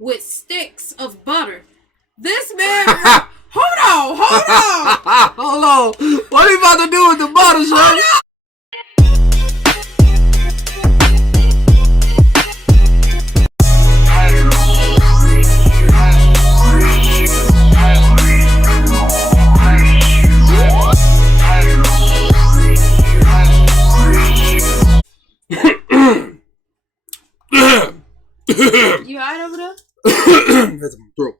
with sticks of butter. This man... Hold on. Hold on. What are you about to do with the butter, son? You alright over there? That's my throat.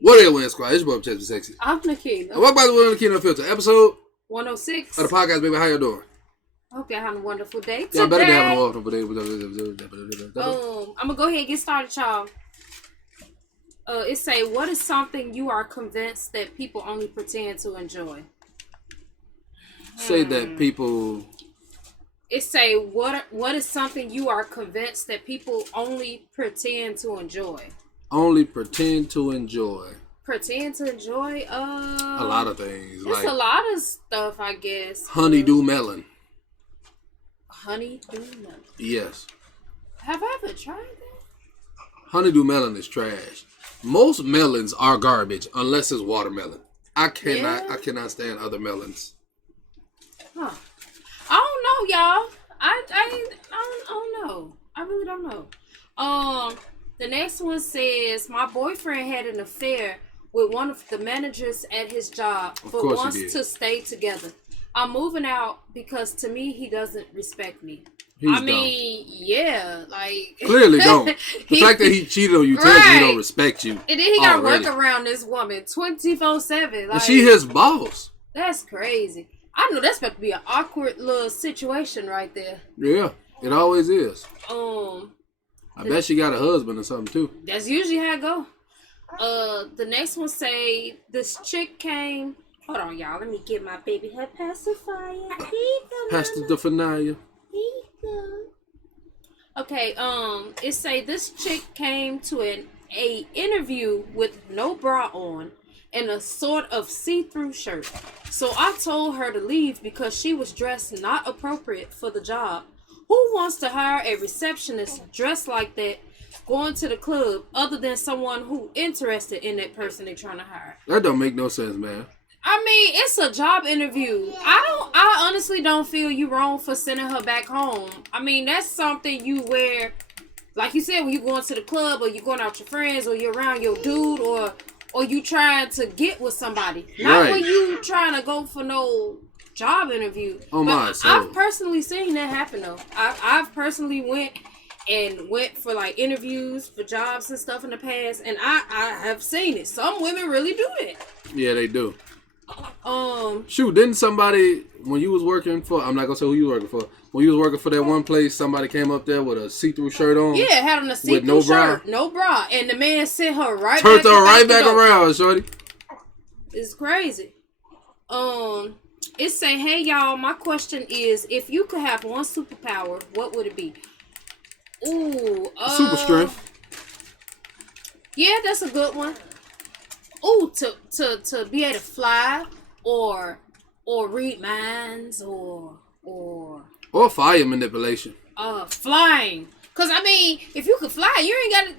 What are you Squad? It's your boy, Chester Sexy. I'm Nakina. And welcome back to Nakina Unfiltered, episode 106 of the podcast, baby. How y'all doing? I hope y'all having a wonderful day today. Y'all better be having a wonderful day. I'm gonna go ahead and get started, y'all. It say, what is something you are convinced that people only pretend to enjoy? Say that people... It say, what is something you are convinced that people only pretend to enjoy? Only pretend to enjoy. Pretend to enjoy? A lot of things. It's like a lot of stuff, I guess. Honeydew melon. Honeydew melon? Yes. Have I ever tried that? Honeydew melon is trash. Most melons are garbage unless it's watermelon. I cannot stand other melons. Huh. I don't know, y'all. I don't know. I really don't know. The next one says, my boyfriend had an affair with one of the managers at his job, but wants to stay together. I'm moving out because to me, he doesn't respect me. Yeah, like... Clearly don't. The fact that he cheated on you tells you he don't respect you. And then he got to work around this woman 24/7. Like, and she his boss. That's crazy. I know that's about to be an awkward little situation right there. Yeah, it always is. I bet she got a husband or something too. That's usually how it go. The next one say this chick came. Hold on, y'all. Let me get my baby head pacifier. Pastor Defanaya. Okay. It say this chick came to a interview with no bra on and a sort of see-through shirt. So I told her to leave because she was dressed not appropriate for the job. Who wants to hire a receptionist dressed like that going to the club other than someone who interested in that person they're trying to hire? That don't make no sense, man. I mean, it's a job interview. I honestly don't feel you wrong for sending her back home. I mean, that's something you wear, like you said, when you going to the club or you're going out with your friends or you're around your dude or you trying to get with somebody. Not when you trying to go for no job interview. Oh my! I've personally seen that happen though. I've personally went for like interviews for jobs and stuff in the past, and I have seen it. Some women really do that. Yeah, they do. Shoot, didn't somebody when you was working for? I'm not gonna say who you was working for. When you was working for that one place, somebody came up there with a see-through shirt on. Yeah, had on a see-through shirt, no bra, and the man sent her turned her right back around, shorty. It's crazy. It say, hey y'all, my question is, if you could have one superpower, what would it be? Ooh, super strength. Yeah, that's a good one. Ooh, to be able to fly or read minds or fire manipulation. Flying. Cause I mean, if you could fly, you ain't got to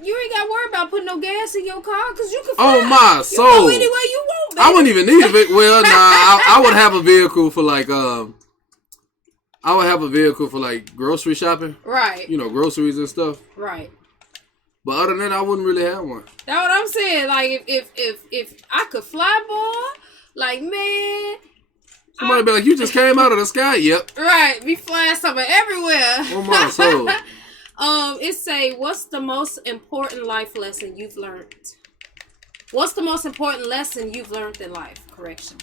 worry about putting no gas in your car. Cause you can fly. Oh my soul! You go anywhere you want, baby. I wouldn't even need it. Well, nah, I would have a vehicle for like I would have a vehicle for like grocery shopping. Right. You know, groceries and stuff. Right. But other than that, I wouldn't really have one. That's what I'm saying. Like if I could fly, boy, like man. Somebody be like, you just came out of the sky. Yep. Right. Be flying somewhere everywhere. Oh my soul. It say, what's the most important life lesson you've learned? What's the most important lesson you've learned in life? Correction.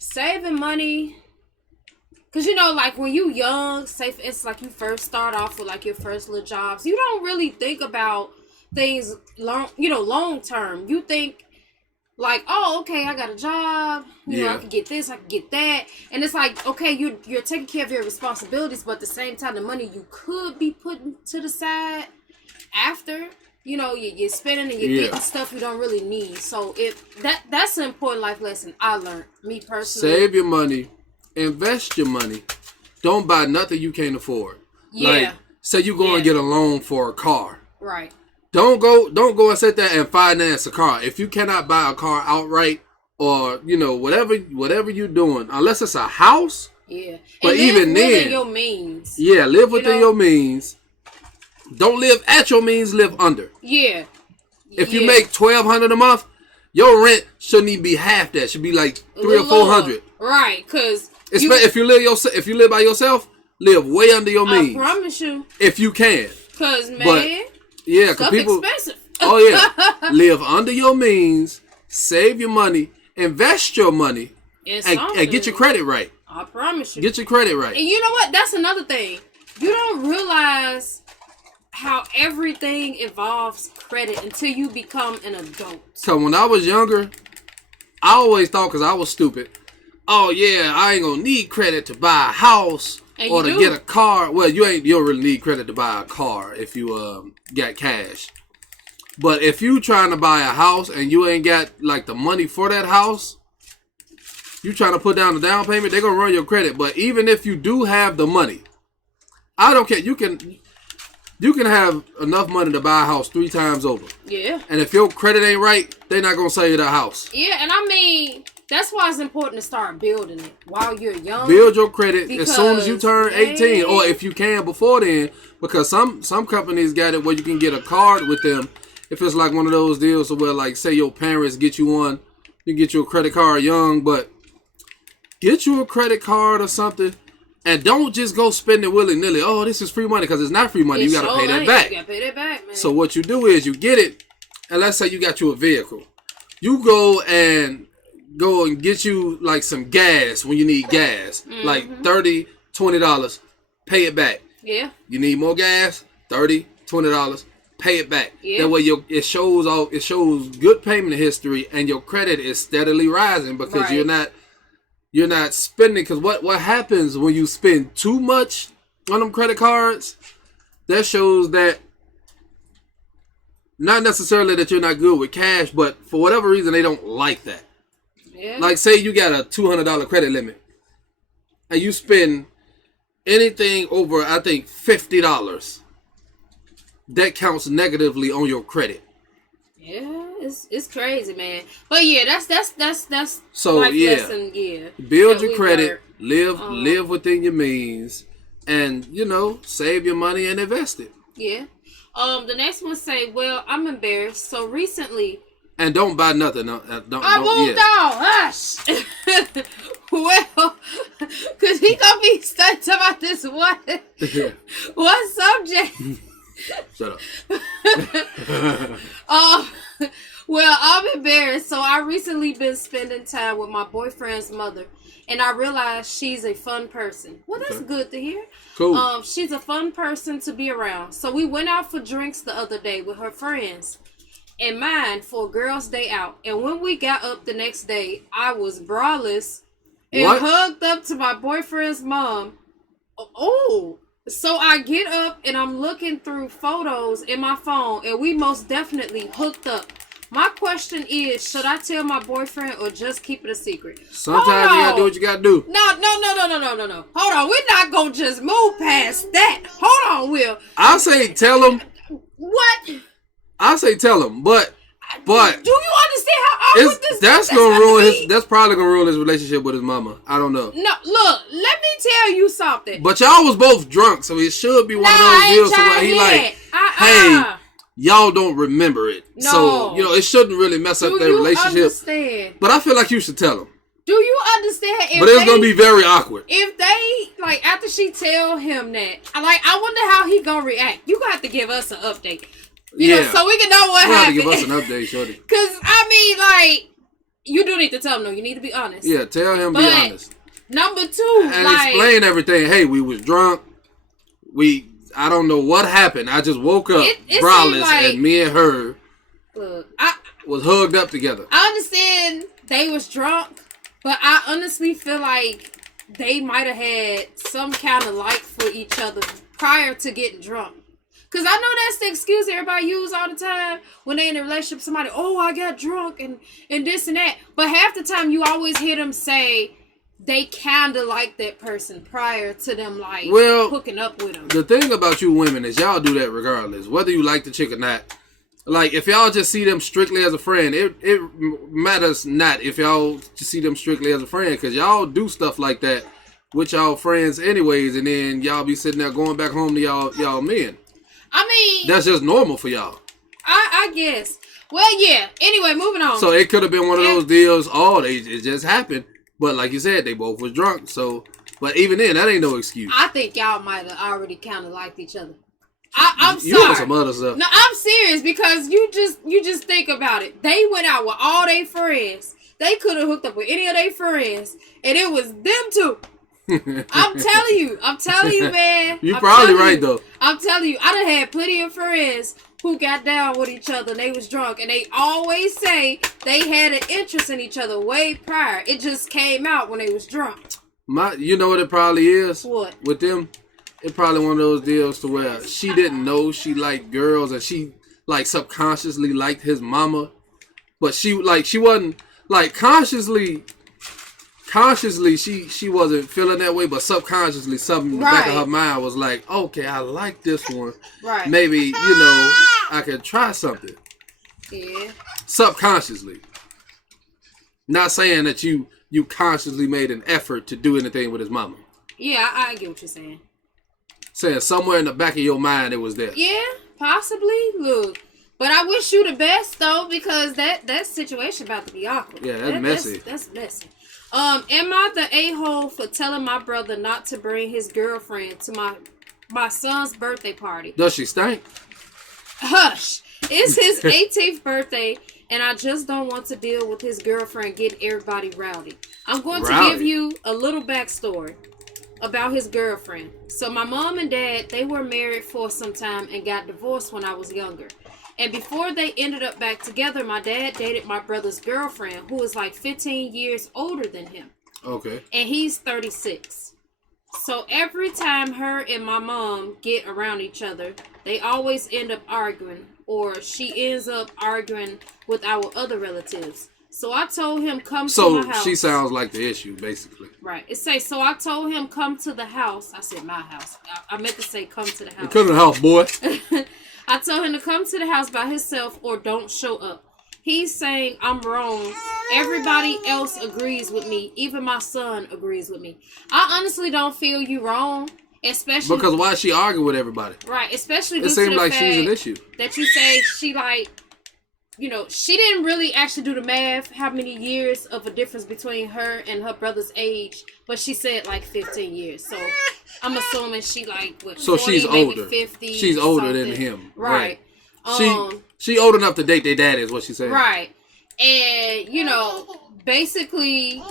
Saving money. Cause you know, like when you young, say it's like you first start off with like your first little jobs. You don't really think about things long term. You think like, oh, okay, I got a job. You know, I can get this, I can get that. And it's like, okay, you're taking care of your responsibilities, but at the same time, the money you could be putting to the side after, you know, you're spending and you're getting stuff you don't really need. So that's an important life lesson I learned, me personally. Save your money, invest your money. Don't buy nothing you can't afford. Yeah. Like, say you go and get a loan for a car. Right. Don't go and sit there and finance a car. If you cannot buy a car outright, or whatever you're doing, unless it's a house. Yeah. But and even then, within your means. Yeah, live within your means. Don't live at your means. Live under. Yeah. If you make $1,200 a month, your rent shouldn't even be half that. It should be like $300 or $400. Right, because if you live by yourself, live way under your means. I promise you. If you can. Because man. Yeah, because people expensive. Oh yeah, live under your means, save your money, invest your money, and get your credit right. I promise you. Get your credit right. And you know what? That's another thing. You don't realize how everything involves credit until you become an adult. So when I was younger, I always thought, because I was stupid, oh yeah, I ain't gonna need credit to buy a house. Or to get a car. Well, you don't really need credit to buy a car if you got cash. But if you trying to buy a house and you ain't got like the money for that house, you trying to put down the down payment, they're gonna run your credit. But even if you do have the money, I don't care. You can have enough money to buy a house 3 times over. Yeah. And if your credit ain't right, they're not gonna sell you the house. Yeah, and I mean, that's why it's important to start building it while you're young. Build your credit as soon as you turn 18, or if you can before then, because some companies got it where you can get a card with them. If it's like one of those deals where, like, say your parents get you one, you get you a credit card young, but get you a credit card or something, and don't just go spend it willy-nilly. Oh, this is free money, because it's not free money. You got to pay that back. You got to pay that back, man. So what you do is you get it, and let's say you got you a vehicle. You go and get you like some gas when you need gas, like $30, $20, pay it back. Yeah. You need more gas, $30, $20, pay it back. Yeah. That way it shows good payment history, and your credit is steadily rising because you're not spending. Because what happens when you spend too much on them credit cards? That shows that not necessarily that you're not good with cash, but for whatever reason they don't like that. Yeah. Like, say you got a $200 credit limit, and you spend anything over, I think, $50. That counts negatively on your credit. Yeah, it's crazy, man. But yeah, that's so life yeah. lesson, yeah. Build your credit, live within your means, and save your money and invest it. Yeah. The next one say, well, I'm embarrassed. So recently. And don't buy nothing. I moved on. Hush. Well, because he gonna be stuck about this one subject. Shut up. Well, I'm embarrassed. So I recently been spending time with my boyfriend's mother, and I realized she's a fun person. Well, that's good to hear. Cool. She's a fun person to be around. So we went out for drinks the other day with her friends and mine for a girls' day out. And when we got up the next day, I was braless and hugged up to my boyfriend's mom. Oh, so I get up and I'm looking through photos in my phone, and we most definitely hooked up. My question is, should I tell my boyfriend or just keep it a secret? Sometimes you gotta do what you gotta do. No. Hold on, we're not gonna just move past that. Hold on, Will. I say tell him. What? I say tell him, but do you understand how awkward this? That's gonna ruin that's probably gonna ruin his relationship with his mama. I don't know. No, look, let me tell you something. But y'all was both drunk, so it should be one of those deals where he like, hey, y'all don't remember it. No. So it shouldn't really mess up their relationship. Understand? But I feel like you should tell him. Do you understand? But it's gonna be very awkward. If they after she tell him that, I wonder how he gonna react. You gonna have to give us an update. You know, so we can know what happened. Give us an update, shorty. Because, you do need to tell him, no, you need to be honest. Yeah, tell him, be honest. Number 2, and explain everything. Hey, we was drunk. I don't know what happened. I just woke up braless, and me and her was hugged up together. I understand they was drunk, but I honestly feel like they might have had some kind of like for each other prior to getting drunk. Because I know that's the excuse everybody use all the time when they in a relationship with somebody. Oh, I got drunk and this and that. But half the time you always hear them say they kind of like that person prior to them, like, hooking up with them. The thing about you women is y'all do that regardless, whether you like the chick or not. Like, if y'all just see them strictly as a friend, it matters not if y'all just see them strictly as a friend, because y'all do stuff like that with y'all friends anyways, and then y'all be sitting there going back home to y'all men. I mean, that's just normal for y'all. I guess. Well, yeah. Anyway, moving on. So it could have been one of those deals. It just happened. But like you said, they both was drunk. So, but even then, that ain't no excuse. I think y'all might have already kind of liked each other. I'm sorry. You on some other stuff. No, I'm serious, because you just think about it. They went out with all their friends. They could have hooked up with any of their friends, and it was them two. I'm telling you, man. You probably right though. I'm telling you, I done had plenty of friends who got down with each other and they was drunk, and they always say they had an interest in each other way prior. It just came out when they was drunk. You know what it probably is? What? With them, it probably one of those deals to where she didn't know she liked girls, and she like subconsciously liked his mama, but she wasn't like consciously she wasn't feeling that way, but subconsciously something in the back of her mind was like, okay, I like this one. Right. Maybe, I could try something. Yeah. Subconsciously. Not saying that you consciously made an effort to do anything with his mama. Yeah, I get what you're saying. Saying somewhere in the back of your mind it was there. Yeah, possibly. Look. But I wish you the best, though, because that situation about to be awkward. Yeah, that's messy. That's messy. Am I the a-hole for telling my brother not to bring his girlfriend to my son's birthday party? Does she stink? Hush. It's his 18th birthday, and I just don't want to deal with his girlfriend getting everybody rowdy. I'm going to give you a little backstory about his girlfriend. So my mom and dad, they were married for some time and got divorced when I was younger. And before they ended up back together, my dad dated my brother's girlfriend, who is like 15 years older than him. Okay. And he's 36. So every time her and my mom get around each other, they always end up arguing, or she ends up arguing with our other relatives. So I told him come to my house. So she sounds like the issue, basically. Right. It say, so I told him come to the house. I said my house. I meant to say come to the house. Come to the house, boy. I told him to come to the house by himself or don't show up. He's saying I'm wrong. Everybody else agrees with me. Even my son agrees with me. I honestly don't feel you wrong. Especially because why is she arguing with everybody? Right. Especially it seems like she's an issue. That you say she like, she didn't really actually do the math, how many years of a difference between her and her brother's age, but she said like 15 years. So I'm assuming she like, what, so 40, she's older. 50. She's older than him. Right. She old enough to date their daddy is what she's saying. Right. And, basically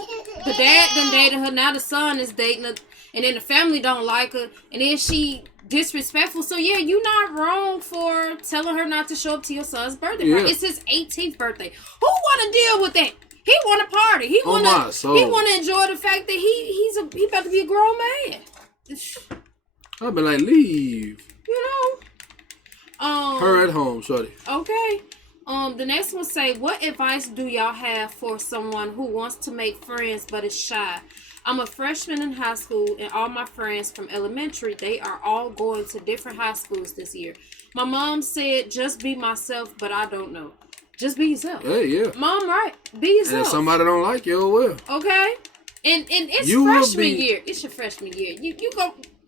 the dad done dated her. Now the son is dating her. And then the family don't like her. And then she disrespectful. So yeah, you're not wrong for telling her not to show up to your son's birthday party. It's his 18th birthday. Who want to deal with that? He want to party. He want to enjoy the fact that he about to be a grown man. I've been like, leave. Her at home, shorty. Okay. The next one say, what advice do y'all have for someone who wants to make friends but is shy? I'm a freshman in high school, and all my friends from elementary, they are all going to different high schools this year. My mom said, just be myself, but I don't know. Just be yourself. Hey, yeah. Mom, right. Be yourself. And if somebody don't like you, oh well. Okay. And it's freshman year. It's your freshman year. You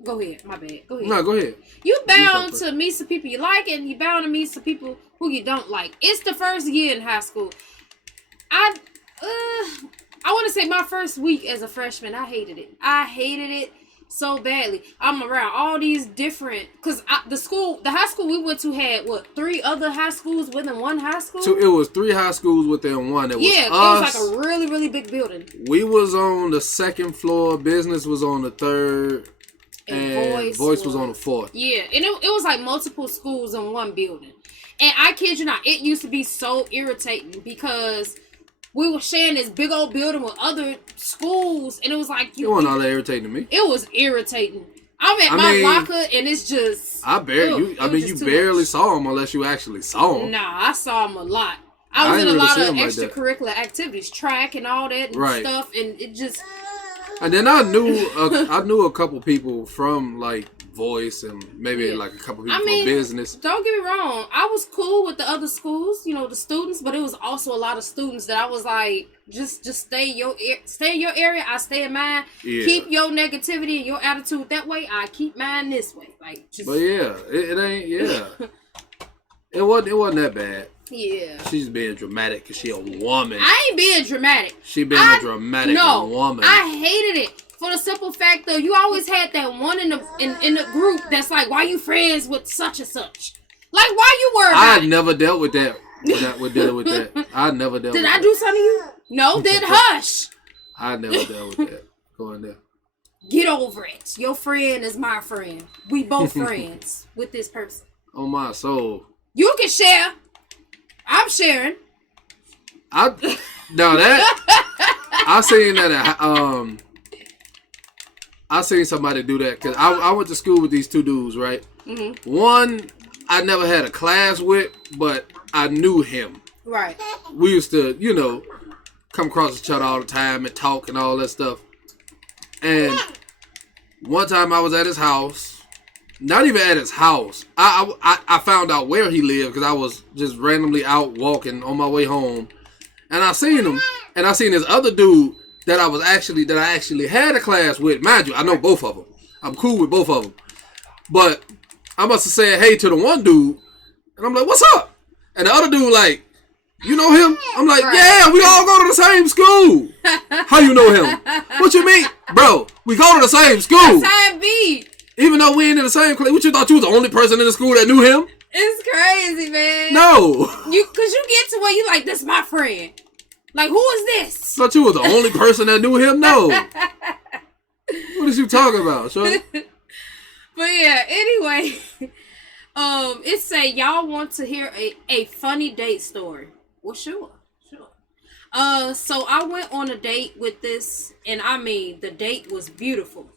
go ahead. My bad. Go ahead. No, go ahead. You bound to meet some people you like, and you bound to meet some people who you don't like. It's the first year in high school. I want to say my first week as a freshman, I hated it. I hated it so badly. I'm around all these different, because the high school we went to had, 3 other high schools within one high school? So it was 3 high schools within one. It was like a really, really big building. We was on the 2nd floor. Business was on the 3rd. And voice was on the 4th. Yeah, and it was like multiple schools in one building. And I kid you not, it used to be so irritating because we were sharing this big old building with other schools, and it was like... It wasn't all that irritating to me. It was irritating. I'm at my locker, and it's just... you barely saw them unless you actually saw them. Nah, I saw them a lot. I was in a lot of extracurricular activities, track and all that and stuff, and it just... And then I knew a couple people from like Voice and maybe like a couple people from business. Don't get me wrong. I was cool with the other schools, the students, but it was also a lot of students that I was like, just stay in your area. I stay in mine. Yeah. Keep your negativity and your attitude that way. I keep mine this way. Like, just. But yeah, it ain't. Yeah, it wasn't that bad. Yeah. She's being dramatic because she a woman. I ain't being dramatic. She being a dramatic woman. I hated it. For the simple fact though, you always had that one in the group that's like, why you friends with such and such? Like, why you worried about it? Never dealt with that. With dealing with that. I never dealt with that. Did I do something to you? No, then hush. I never dealt with that. Go in there. Get over it. Your friend is my friend. We both friends with this person. Oh my soul. You can share. I'm sharing. I seen that I seen somebody do that because I went to school with these two dudes, right? Mm-hmm. One I never had a class with, but I knew him. Right. We used to, come across each other all the time and talk and all that stuff. And one time I was at his house, not even at his house. I found out where he lived because I was just randomly out walking on my way home, and I seen him, and I seen this other dude that I actually had a class with. Mind you, I know both of them. I'm cool with both of them. But I must have said hey to the one dude, and I'm like, what's up? And the other dude like, you know him? I'm like, yeah, we all go to the same school. How you know him? What you mean? Bro, we go to the same school. That's how it be. Even though we ain't in the same class. What, you thought you was the only person in the school that knew him? It's crazy, man. No. Cause you get to where you like, this my friend. Like, who is this? Thought you was the only person that knew him? No. What is you talking about, shorty? But yeah, anyway, it say y'all want to hear a funny date story. Well, sure. So I went on a date with this, and I mean, the date was beautiful.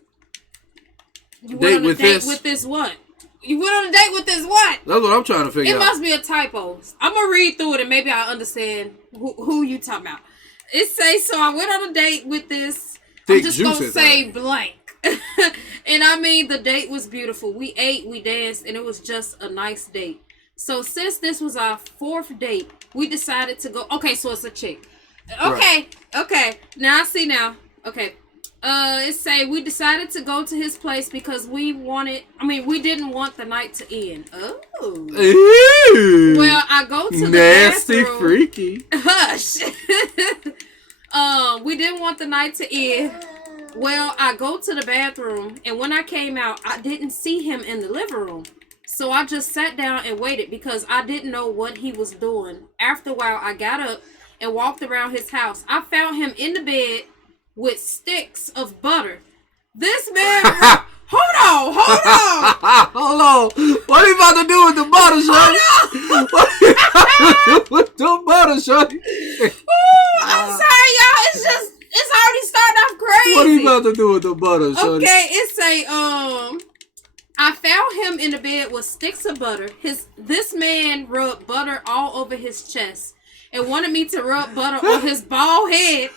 You went on a date with this what? You went on a date with this what? That's what I'm trying to figure out. It must be a typo. I'm going to read through it and maybe I'll understand who you talking about. It says, so I went on a date with this. I'm just going to say blank. And I mean, the date was beautiful. We ate, we danced, and it was just a nice date. So since this was our fourth date, we decided to go. Okay, so it's a chick. Okay. Now I see now. Okay. It say we decided to go to his place because we didn't want the night to end. Oh. Ew. Well, I go to the nasty, bathroom. freaky. Hush. We didn't want the night to end. Well, I go to the bathroom, and when I came out, I didn't see him in the living room. So I just sat down and waited because I didn't know what he was doing. After a while, I got up and walked around his house. I found him in the bed with sticks of butter. This man... Hold on. Hold on. What are you about to do with the butter, shorty? What are you about to do with the butter, shorty? Ooh, I'm sorry, y'all. It's already starting off crazy. What are you about to do with the butter, shorty? Okay, it say, I found him in the bed with sticks of butter. This man rubbed butter all over his chest and wanted me to rub butter on his bald head.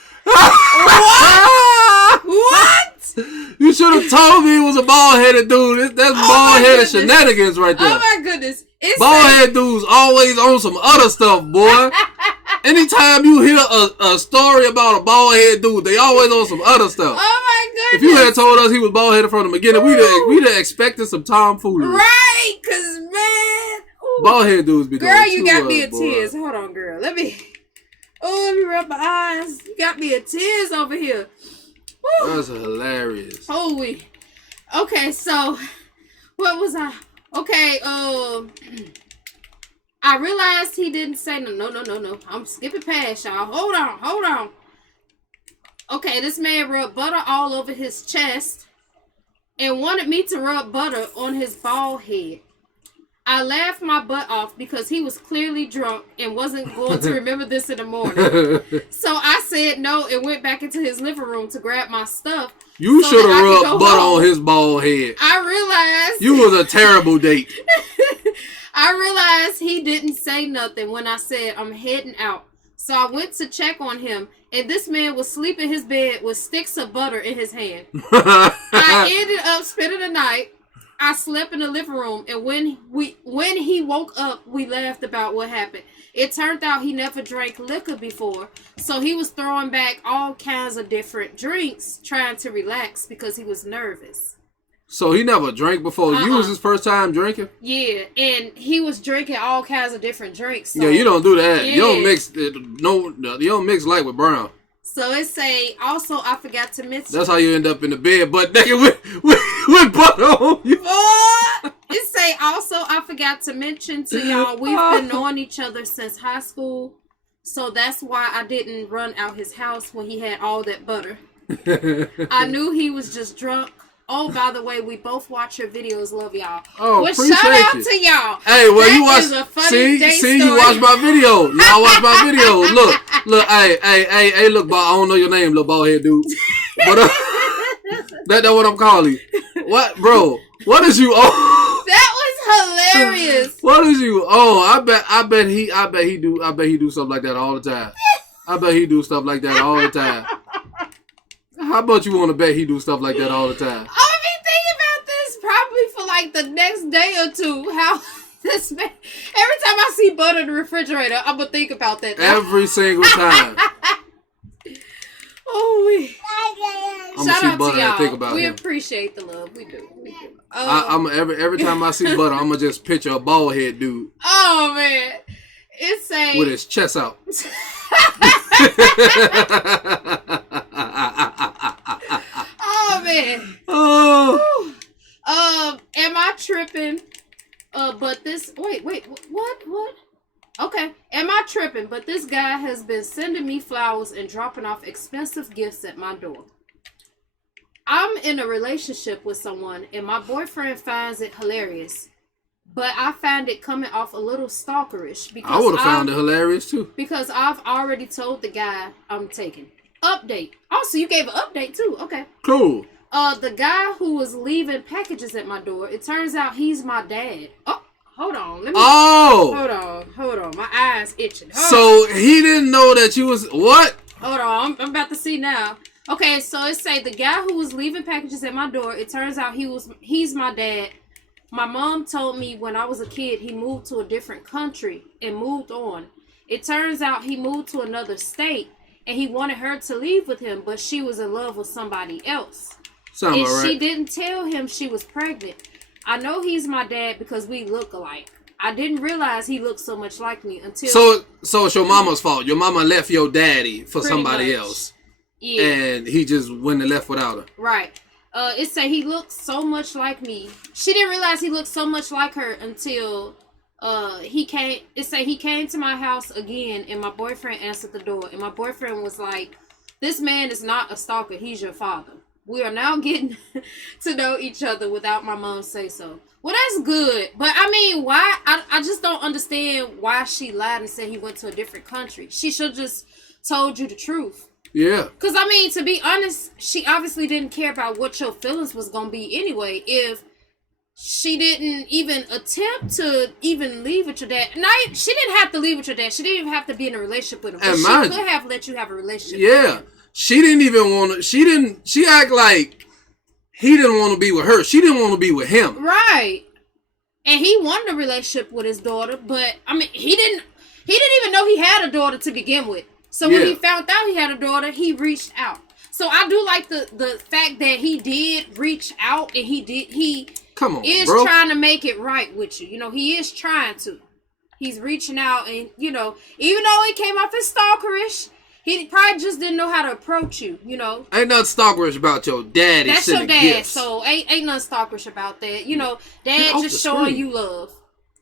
What? You should have told me it was a bald-headed dude. That's bald-headed shenanigans right there. Oh my goodness. Bald-headed dudes always on some other stuff, boy. Anytime you hear a story about a bald-headed dude, they always on some other stuff. Oh my goodness. If you had told us he was bald-headed from the beginning, we'd have expected some tomfoolery. Right, because, man. Bald-headed dudes be doing girl, you got me in boy. tears. Hold on, girl. Let me rub my eyes. You got me in tears over here. Woo. That's hilarious. Holy. Okay, so what was I? Okay, I realized he didn't say no. I'm skipping past y'all. Hold on. Okay, this man rubbed butter all over his chest and wanted me to rub butter on his bald head. I laughed my butt off because he was clearly drunk and wasn't going to remember this in the morning. So I said no and went back into his living room to grab my stuff. You should have rubbed butter on his bald head. I realized... You was a terrible date. I realized he didn't say nothing when I said I'm heading out. So I went to check on him and this man was sleeping in his bed with sticks of butter in his hand. I ended up spending the night. I slept in the living room, and when he woke up, we laughed about what happened. It turned out he never drank liquor before, so he was throwing back all kinds of different drinks, trying to relax because he was nervous. So he never drank before. You was his first time drinking? Yeah, and he was drinking all kinds of different drinks. So, yeah, you don't do that. Yeah. You don't mix you don't mix light with brown. So it say, also, I forgot to mention. That's how you end up in the bed, butt naked with butter on you. It say, also, I forgot to mention to y'all, we've been knowing each other since high school. So that's why I didn't run out his house when he had all that butter. I knew he was just drunk. Oh, by the way, we both watch your videos. Love y'all. Oh, well, appreciate shout out you. to y'all. Hey, well, that you watch. Is a funny See, you watch my video. Y'all watch my video. Look. Hey, look, I don't know your name, little bald head dude. But that's what I'm calling you. What, bro? What is you? Oh, that was hilarious. What is you? Oh, I bet he do stuff like that all the time. I bet he do stuff like that all the time. How about you want to bet he do stuff like that all the time? I'm gonna be thinking about this probably for like the next day or two. How this man, every time I see butter in the refrigerator, I'm gonna think about that. Every single time. Oh, shout out to y'all. Think about we him. Appreciate the love. We do. I'm every time I see butter, I'm gonna just picture a bald head dude. Oh man, it's a with his chest out. Oh man. Oh. Am I tripping? But this. Wait. What? Okay. Am I tripping? But this guy has been sending me flowers and dropping off expensive gifts at my door. I'm in a relationship with someone, and my boyfriend finds it hilarious. But I find it coming off a little stalkerish. Because I would have found it hilarious too. Because I've already told the guy I'm taking. Update. Also, you gave an update too. Okay. Cool. The guy who was leaving packages at my door, it turns out he's my dad. Oh, hold on. Let me. Oh. Hold on. My eyes itching. So he didn't know that you was what? Hold on. I'm about to see now. Okay, so it say the guy who was leaving packages at my door, it turns out he's my dad. My mom told me when I was a kid he moved to a different country and moved on. It turns out he moved to another state and he wanted her to leave with him, but she was in love with somebody else. Sound and right. She didn't tell him she was pregnant. I know he's my dad because we look alike. I didn't realize he looked so much like me until... So it's your mama's fault. Your mama left your daddy for somebody else. Yeah. And he just went and left without her. Right. It said he looked so much like me. She didn't realize he looked so much like her until he came. It said he came to my house again and my boyfriend answered the door. And my boyfriend was like, this man is not a stalker. He's your father. We are now getting to know each other without my mom say so. Well, that's good. But I mean, why? I just don't understand why she lied and said he went to a different country. She should have just told you the truth. Yeah. Because, I mean, to be honest, she obviously didn't care about what your feelings was going to be anyway. If she didn't even attempt to even leave with your dad. Now, she didn't have to leave with your dad. She didn't even have to be in a relationship with him. But she could have let you have a relationship with him. She didn't even want to. She act like he didn't want to be with her. She didn't want to be with him. Right. And he wanted a relationship with his daughter. But, I mean, he didn't even know he had a daughter to begin with. So when he found out he had a daughter, he reached out. So I do like the fact that he did reach out and he Come on, is bro. trying to make it right with you. You know, he is trying to. He's reaching out and, you know, even though he came off as stalkerish, he probably just didn't know how to approach you, you know. Ain't nothing stalkerish about your daddy. That's your dad, gifts. so ain't nothing stalkerish about that. You know, dad just showing screen. you love.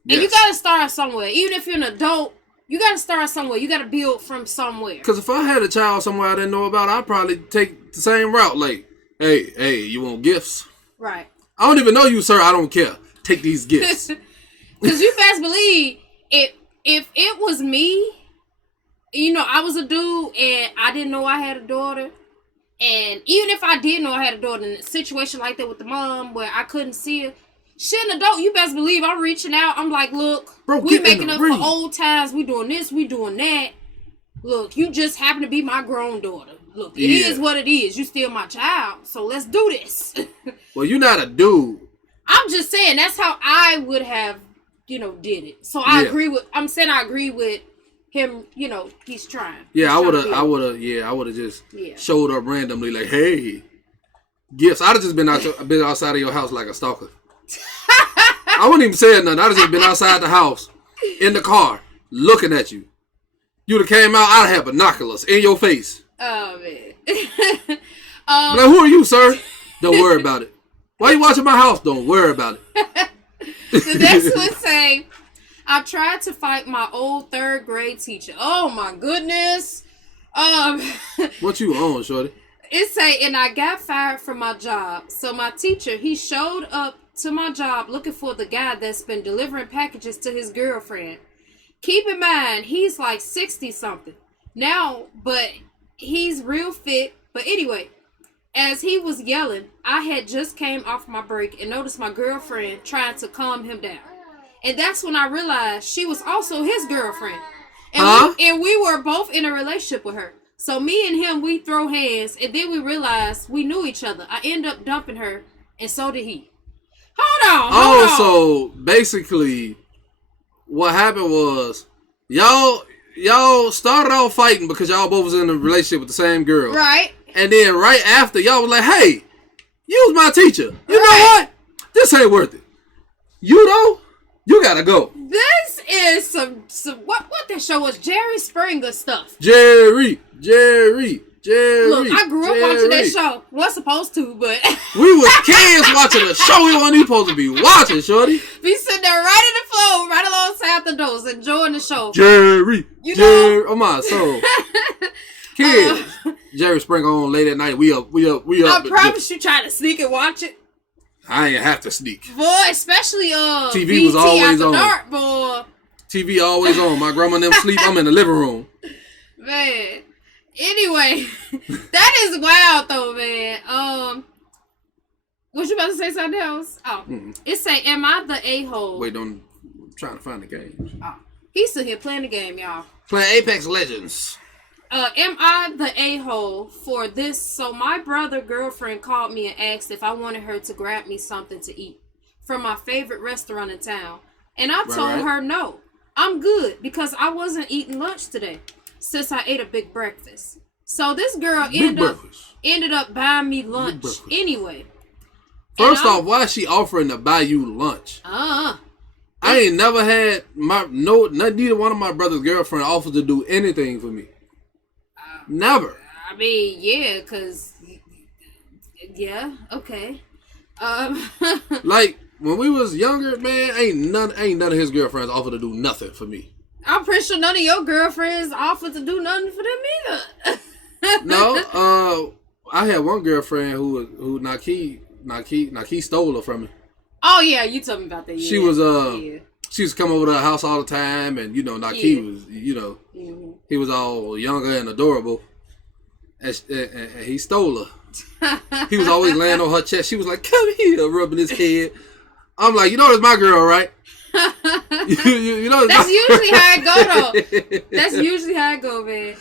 Yes. And you gotta start somewhere. Even if you're an adult, you gotta start somewhere. You gotta build from somewhere. Because if I had a child somewhere I didn't know about, I'd probably take the same route. Like, hey, you want gifts? Right. I don't even know you, sir. I don't care. Take these gifts. Because you best believe, if it was me, you know, I was a dude and I didn't know I had a daughter. And even if I did know I had a daughter in a situation like that with the mom where I couldn't see her, shit, an adult, you best believe I'm reaching out. I'm like, look, Bro, we making up for old times. We doing this, we doing that. Look, you just happen to be my grown daughter. Look, it is what it is. You still my child, so let's do this. Well, you're not a dude. I'm just saying that's how I would have, did it. So I agree with. I'm saying I agree with him. He's trying. Yeah, I would have just showed up randomly like, hey, gifts. I'd have just been outside of your house like a stalker. I wouldn't even say nothing. I'd have just been outside the house in the car looking at you. You'd have came out. I'd have binoculars in your face. Oh man. Like, who are you, sir? Don't worry about it. Why are you watching my house? Don't worry about it. The next one say, I tried to fight my old 3rd grade teacher. Oh my goodness. What you on, shorty? It say, and I got fired from my job. So my teacher, he showed up to my job looking for the guy that's been delivering packages to his girlfriend. Keep in mind, he's like 60 something now, but he's real fit. But anyway, as he was yelling, I had just came off my break and noticed my girlfriend trying to calm him down. And that's when I realized she was also his girlfriend. And we were both in a relationship with her. So me and him, we throw hands, and then we realized we knew each other. I end up dumping her, and so did he. Hold on. So basically, what happened was y'all started off fighting because y'all both was in a relationship with the same girl. Right. And then right after, y'all was like, hey, you was my teacher. You know what? This ain't worth it. You gotta go. This is some what that show was? Jerry Springer stuff. Jerry. Look, I grew up watching that show. Wasn't supposed to, but we was kids watching a show we weren't even supposed to be watching, shorty. Be sitting there right in the floor, right alongside the doors, enjoying the show. Jerry. Oh my soul. Kids. Jerry Springer on late at night. We up. I promise you try to sneak and watch it. I ain't have to sneak. Boy, especially TV BT was always after on. dark, boy. TV always on. My grandma and them sleep. I'm in the living room. Man. Anyway, that is wild though, man. Was you about to say something else? Oh. It say, am I the a-hole? Wait, I'm trying to find the game. Oh. He's still here playing the game, y'all. Playing Apex Legends. Am I the a-hole for this? So my brother girlfriend called me and asked if I wanted her to grab me something to eat from my favorite restaurant in town. And I told her no. I'm good because I wasn't eating lunch today since I ate a big breakfast. So this girl ended up buying me lunch anyway. First off, why is she offering to buy you lunch? I ain't never had neither one of my brother's girlfriend offered to do anything for me. Never. I mean, yeah, cause okay. Like when we was younger, man, ain't none of his girlfriends offered to do nothing for me. I'm pretty sure none of your girlfriends offered to do nothing for them either. No, I had one girlfriend who Nakina stole her from me. Oh yeah, you told me about that. Yeah. She was come over to her house all the time, and Naki was he was all younger and adorable, and he stole her. He was always laying on her chest. She was like, "Come here," rubbing his head. I'm like, it's my girl, right? That's usually how it go though. That's usually how it go, man.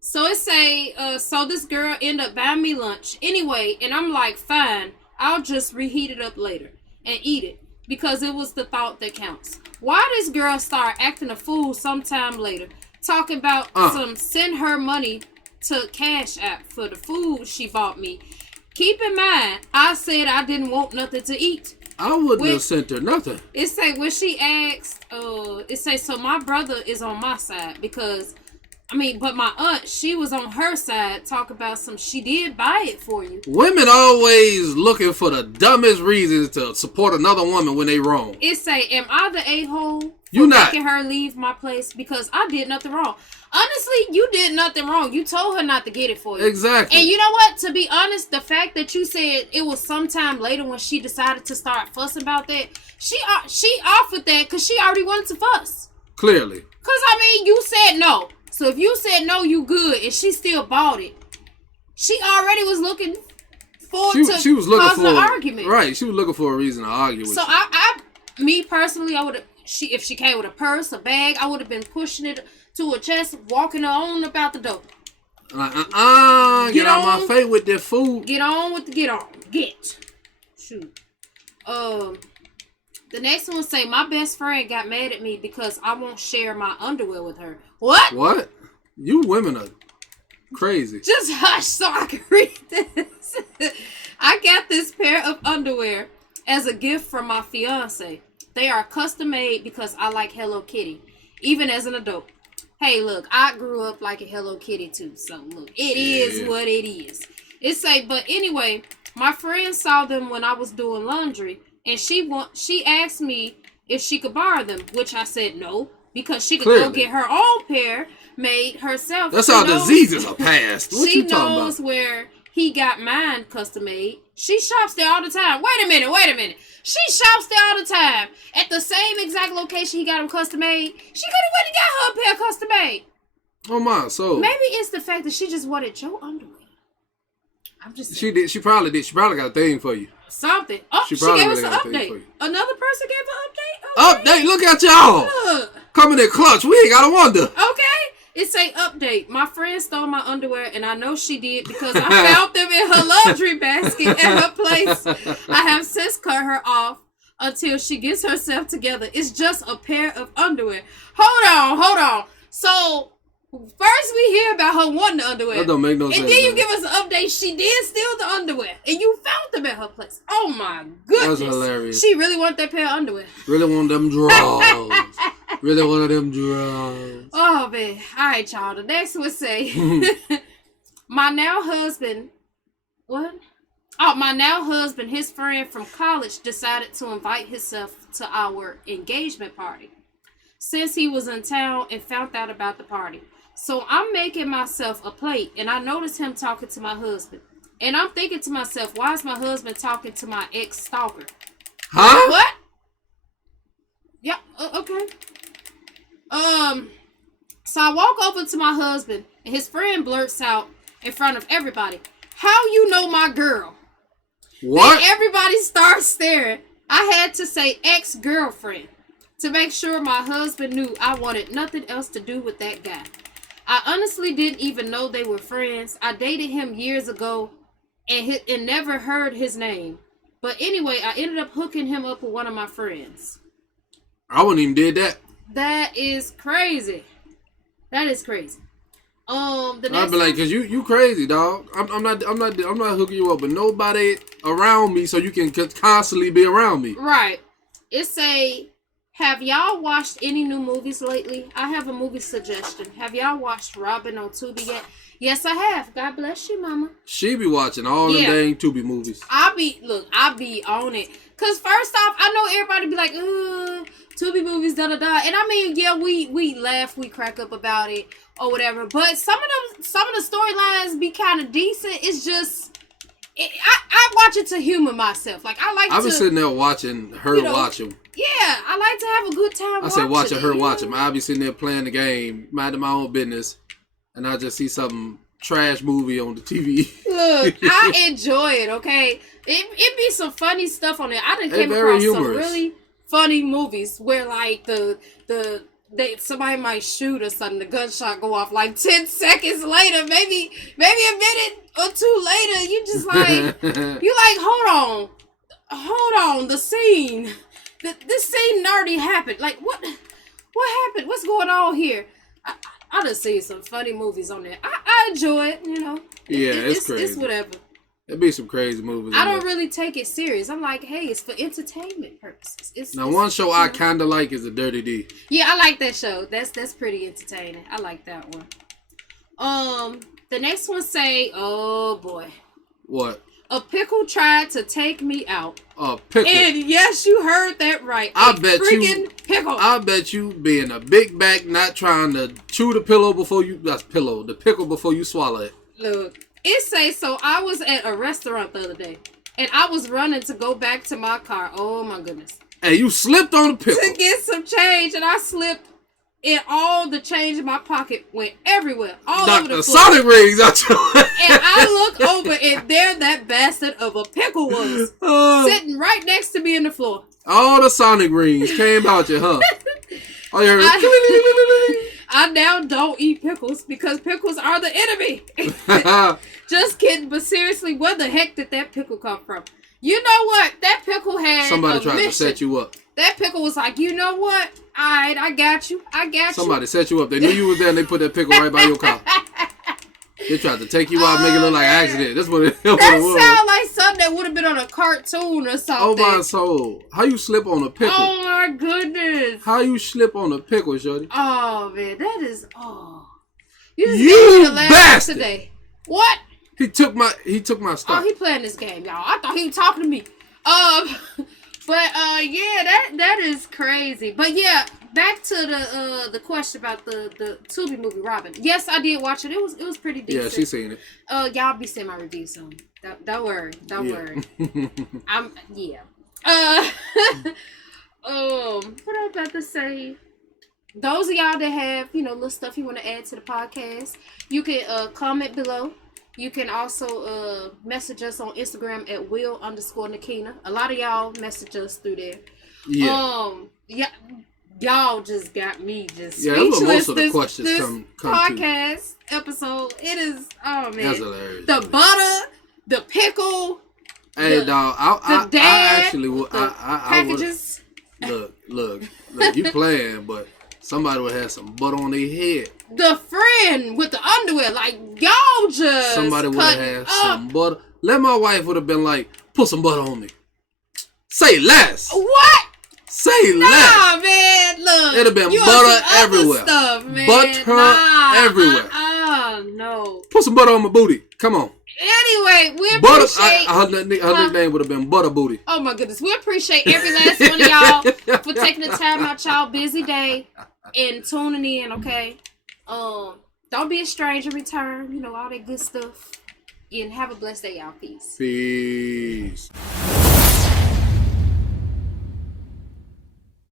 So it say, so this girl ended up buying me lunch anyway, and I'm like, fine, I'll just reheat it up later and eat it because it was the thought that counts. Why this girl start acting a fool sometime later, talking about send her money to Cash App for the food she bought me. Keep in mind, I said I didn't want nothing to eat. I wouldn't have sent her nothing. It say when she asked, it say, so my brother is on my side because, but my aunt, she was on her side, talk about she did buy it for you. Women always looking for the dumbest reasons to support another woman when they wrong. It say, am I the a-hole for making her leave my place because I did nothing wrong? Honestly, you did nothing wrong. You told her not to get it for you. Exactly. And you know what? To be honest, the fact that you said it was sometime later when she decided to start fussing about that, she offered that because she already wanted to fuss. Clearly. Because, you said no. So if you said no, you good, and she still bought it, she already was looking forward to cause an argument. Right. She was looking for a reason to argue with you. So me personally, I would have, if she came with a purse, a bag, I would have been pushing it to her chest, walking her on about the door. Get on my face with that food. Get on with the get. Shoot. The next one say, my best friend got mad at me because I won't share my underwear with her. What? You women are crazy. Just hush so I can read this. I got this pair of underwear as a gift from my fiance. They are custom made because I like Hello Kitty, even as an adult. Hey, look, I grew up like a Hello Kitty too, so look, it is what it is. It say, but anyway, my friend saw them when I was doing laundry, and she asked me if she could borrow them, which I said no, because she could go get her own pair made herself. That's how diseases are passed. What she you talking knows about? where he got mine custom made. She shops there all the time. Wait a minute. She shops there all the time. At the same exact location he got them custom made. She could have went and got her a pair custom made. Oh my soul. Maybe it's the fact that she just wanted your underwear. I'm just saying. She did. She probably did. She probably got a thing for you. Something. Oh, she gave us an update. Another person gave an update? Update? Look at y'all. Coming in clutch. We ain't gotta wonder. Okay. It say update. My friend stole my underwear, and I know she did because I found them in her laundry basket at her place. I have since cut her off until she gets herself together. It's just a pair of underwear. Hold on. So, first we hear about her wanting the underwear. That don't make no sense. And then you give us an update. She did steal the underwear, and you found them at her place. Oh my goodness. That's hilarious. She really wanted that pair of underwear. Really want them drawers. Really one of them drawers. Oh, man. All right, y'all. The next one say, my now husband, his friend from college decided to invite himself to our engagement party since he was in town and found out about the party. So I'm making myself a plate, and I noticed him talking to my husband. And I'm thinking to myself, why is my husband talking to my ex-stalker? Huh? What? Yeah, okay. So I walk over to my husband, and his friend blurts out in front of everybody, how you know my girl? What? Then everybody starts staring. I had to say ex-girlfriend to make sure my husband knew I wanted nothing else to do with that guy. I honestly didn't even know they were friends. I dated him years ago and never heard his name. But anyway, I ended up hooking him up with one of my friends. I wouldn't even did that. That is crazy. I'd be like, cause you crazy, dog. I'm not hooking you up with nobody around me, so you can constantly be around me. Right. It say, have y'all watched any new movies lately? I have a movie suggestion. Have y'all watched Robin on Tubi yet? Yes, I have. God bless you, mama. She be watching all the dang Tubi movies. I be on it. Cause first off, I know everybody be like, Tubi movies, da da da. And I mean, yeah, we laugh, we crack up about it or whatever. But some of the storylines be kind of decent. It's just, I watch it to humor myself. Like I've been sitting there watching her watch them. Yeah, I like to have a good time. I said watching her watch them. I be sitting there playing the game, minding my own business, and I just see some trash movie on the TV. Look, I enjoy it. Okay, it be some funny stuff on there. I done came across some really funny movies where like somebody might shoot or something, the gunshot go off like 10 seconds later, maybe a minute or two later, you just like you like hold on, the scene, this scene already happened. Like what happened? What's going on here? I done seen some funny movies on there. I enjoy it, you know. Yeah, it's crazy. It's whatever. There be some crazy movies. I don't really take it serious. I'm like, hey, it's for entertainment purposes. One show I kind of like is The Dirty D. Yeah, I like that show. That's pretty entertaining. I like that one. The next one say, oh boy. What? A pickle tried to take me out. A pickle. And yes, you heard that right. I bet pickle. I bet you being a big back, not trying to chew the pillow before you. That's pillow. The pickle before you swallow it. Look. It say, so I was at a restaurant the other day, and I was running to go back to my car. Oh, my goodness. And you slipped on the pickle. To get some change, and I slipped, and all the change in my pocket went everywhere. All over the floor. Sonic rings out your And I look over, and there that bastard of a pickle was, sitting right next to me in the floor. All the Sonic rings came out you, huh? Oh, you heard I now don't eat pickles because pickles are the enemy. Just kidding, but seriously, where the heck did that pickle come from? You know what? That pickle had somebody a tried mission. to set you up. That pickle was like, you know what? Alright, I got you. Somebody set you up. They knew you was there and they put that pickle right by your car. They tried to take you out and make it look like an accident. That's what it was. That sounds like something that would have been on a cartoon or something. Oh my soul. How you slip on a pickle? Oh my goodness. How you slip on a pickle, shorty? Oh man, that is You just gave me the last bastard today. What? He took my stuff. Oh, he playing this game, y'all. I thought he was talking to me. Yeah, that is crazy. But yeah, back to the question about the Tubi movie Robin. Yes, I did watch it. It was pretty decent. Yeah, she seen it. Y'all be seeing my review soon. Don't worry. Don't worry. What I was about to say. Those of y'all that have, little stuff you want to add to the podcast, you can comment below. You can also message us on Instagram at will_Nakina. A lot of y'all message us through there. Yeah. Y'all just got me just speechless. Yeah, most of the questions this come podcast episode. It is, oh man. That's hilarious. The butter, the pickle. Hey, dog. I actually would. Packages. Look. You playing, but somebody would have some butter on their head. The friend with the underwear, like y'all just. Somebody would have had some butter. My wife would have been like, put some butter on me. Say less. What? Say less. Nah, man. Look. It'd have been butter everywhere. Stuff, man. Butter everywhere. No. Put some butter on my booty. Come on. Anyway, we appreciate... Her nickname would have been Butter Booty. Oh, my goodness. We appreciate every last one of y'all for taking the time out y'all busy day and tuning in, okay? Don't be a stranger, return, all that good stuff. And have a blessed day, y'all. Peace. Peace.